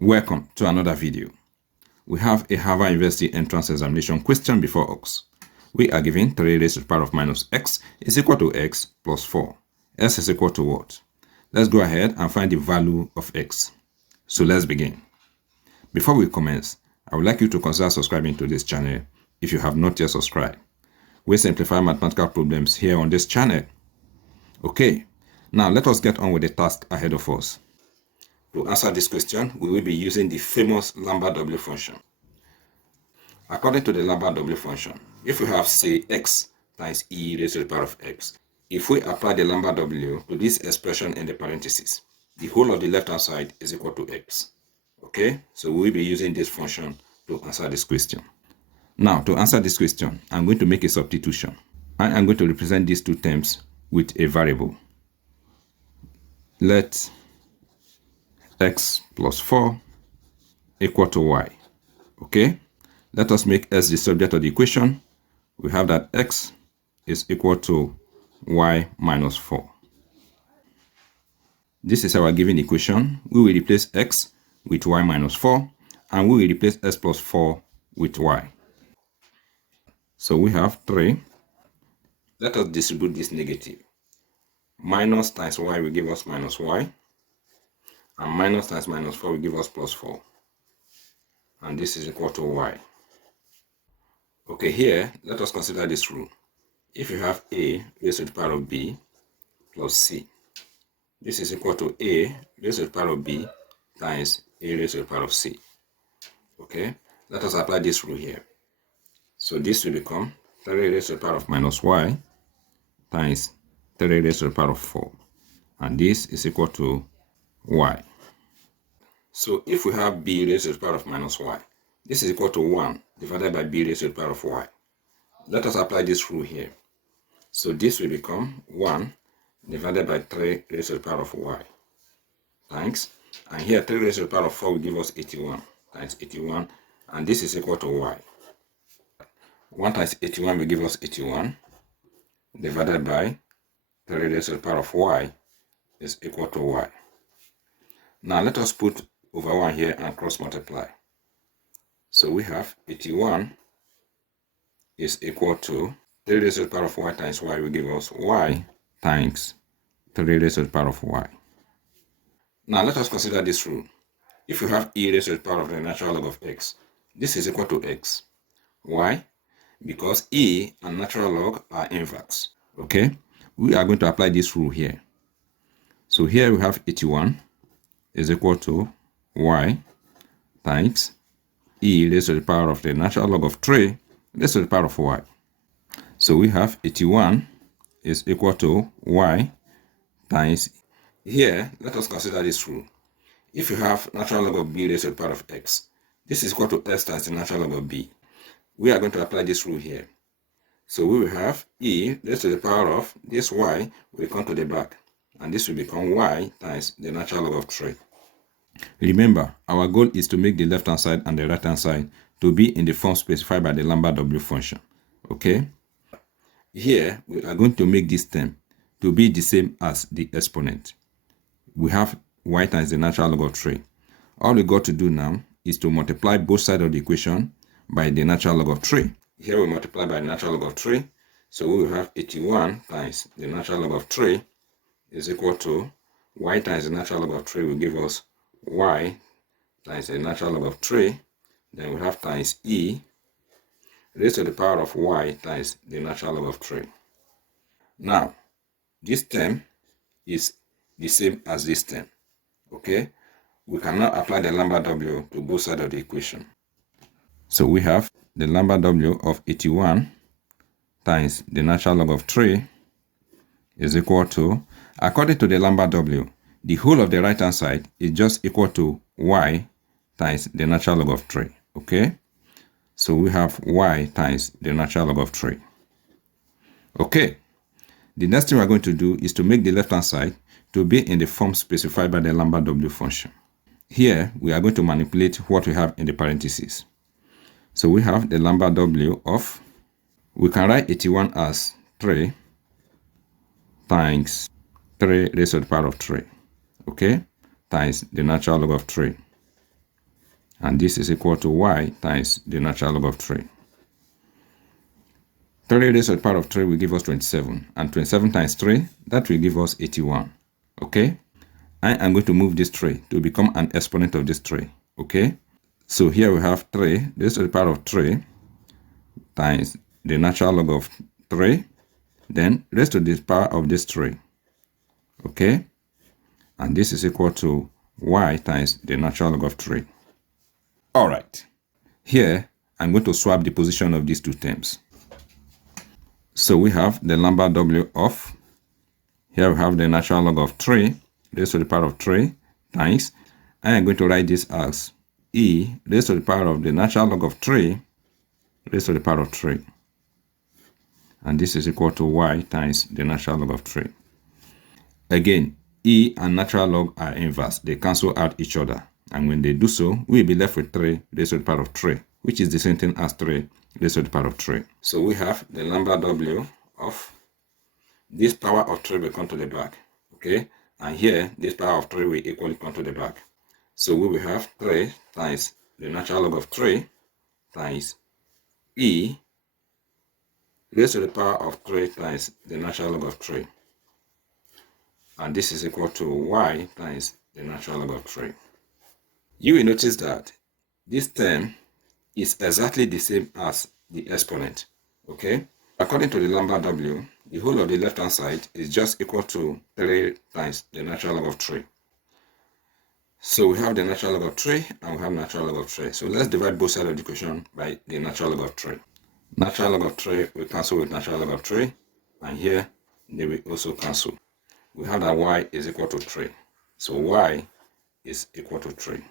Welcome to another video. We have a Harvard University entrance examination question before us. We are given 3 raised to the power of minus x is equal to x plus 4. S is equal to what? Let's go ahead and find the value of x. So let's begin. Before we commence, I would like you to consider subscribing to this channel if you have not yet subscribed. We simplify mathematical problems here on this channel. Okay, now let us get on with the task ahead of us. To answer this question, we will be using the famous Lambert W function. According to the Lambert W function, if we have, say, x times e raised to the power of x, if we apply the Lambert W to this expression in the parentheses, the whole of the left-hand side is equal to x. Okay, so we will be using this function to answer this question. Now, to answer this question, I'm going to make a substitution. I am going to represent these two terms with a variable. Let x plus 4 equal to y. Okay, let us make s the subject of the equation. We have that x is equal to y minus 4. This is our given equation. We will replace x with y minus 4 and we will replace s plus 4 with y. So we have 3. Let us distribute this negative. Minus times y will give us minus y. And minus times minus 4 will give us plus 4. And this is equal to y. Okay, here, let us consider this rule. If you have a raised to the power of b plus c, this is equal to a raised to the power of b times a raised to the power of c. Okay, let us apply this rule here. So this will become 3 raised to the power of minus y times 3 raised to the power of 4. And this is equal to y. So if we have b raised to the power of minus y, this is equal to 1 divided by b raised to the power of y. Let us apply this rule here. So this will become 1 divided by 3 raised to the power of y. Thanks. And here 3 raised to the power of 4 will give us 81 times 81. And this is equal to y. 1 times 81 will give us 81 divided by 3 raised to the power of y is equal to y. Now let us put over 1 here and cross multiply. So we have 81 is equal to 3 raised to the power of y times y will give us y times 3 raised to the power of y. Now let us consider this rule. If you have e raised to the power of the natural log of x, this is equal to x. Why? Because e and natural log are inverse. Okay, we are going to apply this rule here. So here we have 81 is equal to y times e raised to the power of the natural log of 3 raised to the power of y. So we have 81 is equal to y times, here let us consider this rule. If you have natural log of b raised to the power of x, this is equal to s times the natural log of b. We are going to apply this rule here. So we will have e raised to the power of this y will come to the back, and this will become y times the natural log of 3. Remember, our goal is to make the left-hand side and the right-hand side to be in the form specified by the Lambert W function. Okay? Here, we are going to make this term to be the same as the exponent. We have y times the natural log of 3. All we got to do now is to multiply both sides of the equation by the natural log of 3. Here we multiply by the natural log of 3. So we will have 81 times the natural log of 3 is equal to y times the natural log of 3 will give us y times the natural log of 3. Then we have times e raised to the power of y times the natural log of 3. Now, this term is the same as this term. Okay? We can now apply the Lambert W to both sides of the equation. So we have the Lambert W of 81 times the natural log of 3 is equal to, according to the Lambert W, the whole of the right hand side is just equal to y times the natural log of 3. Okay? So we have y times the natural log of 3. Okay. The next thing we're going to do is to make the left hand side to be in the form specified by the Lambert W function. Here, we are going to manipulate what we have in the parentheses. So we have the Lambert W of, we can write 81 as 3 times 3 raised to the power of 3. Okay? Times the natural log of 3. And this is equal to y times the natural log of 3. 3 raised to the power of 3 will give us 27. And 27 times 3, that will give us 81. Okay? I am going to move this 3 to become an exponent of this 3. Okay? So here we have 3 raised to the power of 3 times the natural log of 3, then raised to the power of this 3. Okay? And this is equal to y times the natural log of 3. Alright. Here, I'm going to swap the position of these two terms. So we have the lambda w of, here we have the natural log of 3 raised to the power of 3 times, I am going to write this as e raised to the power of the natural log of 3 raised to the power of 3. And this is equal to y times the natural log of 3. Again, e and natural log are inverse. They cancel out each other. And when they do so, we'll be left with 3 raised to the power of 3, which is the same thing as 3 raised to the power of 3. So we have the lambda w of this power of 3 will come to the back. Okay? And here, this power of 3 will equally come to the back. So we will have 3 times the natural log of 3 times e raised to the power of 3 times the natural log of 3. And this is equal to y times the natural log of 3. You will notice that this term is exactly the same as the exponent. Okay? According to the lambda w, the whole of the left hand side is just equal to 3 times the natural log of 3. So we have the natural log of 3 and we have natural log of 3. So let's divide both sides of the equation by the natural log of 3. Natural log of 3 will cancel with natural log of 3, and here they will also cancel. We have that y is equal to 3. So y is equal to 3.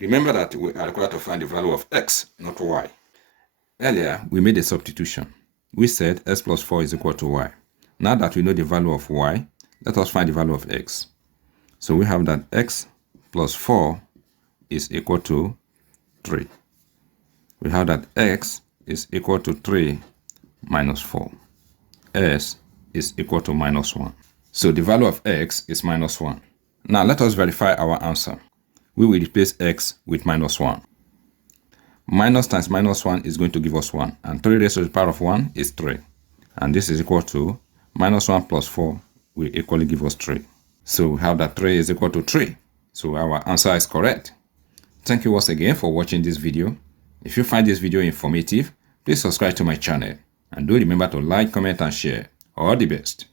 Remember that we are required to find the value of x, not y. Earlier, we made a substitution. We said x plus 4 is equal to y. Now that we know the value of y, let us find the value of x. So we have that x plus 4 is equal to 3. We have that x is equal to 3 minus 4. S is equal to minus 1. So the value of x is minus 1. Now let us verify our answer. We will replace x with minus 1. Minus times minus 1 is going to give us 1. And 3 raised to the power of 1 is 3. And this is equal to minus 1 plus 4 will equally give us 3. So we have that 3 is equal to 3. So our answer is correct. Thank you once again for watching this video. If you find this video informative, please subscribe to my channel. And do remember to like, comment, and share. All the best.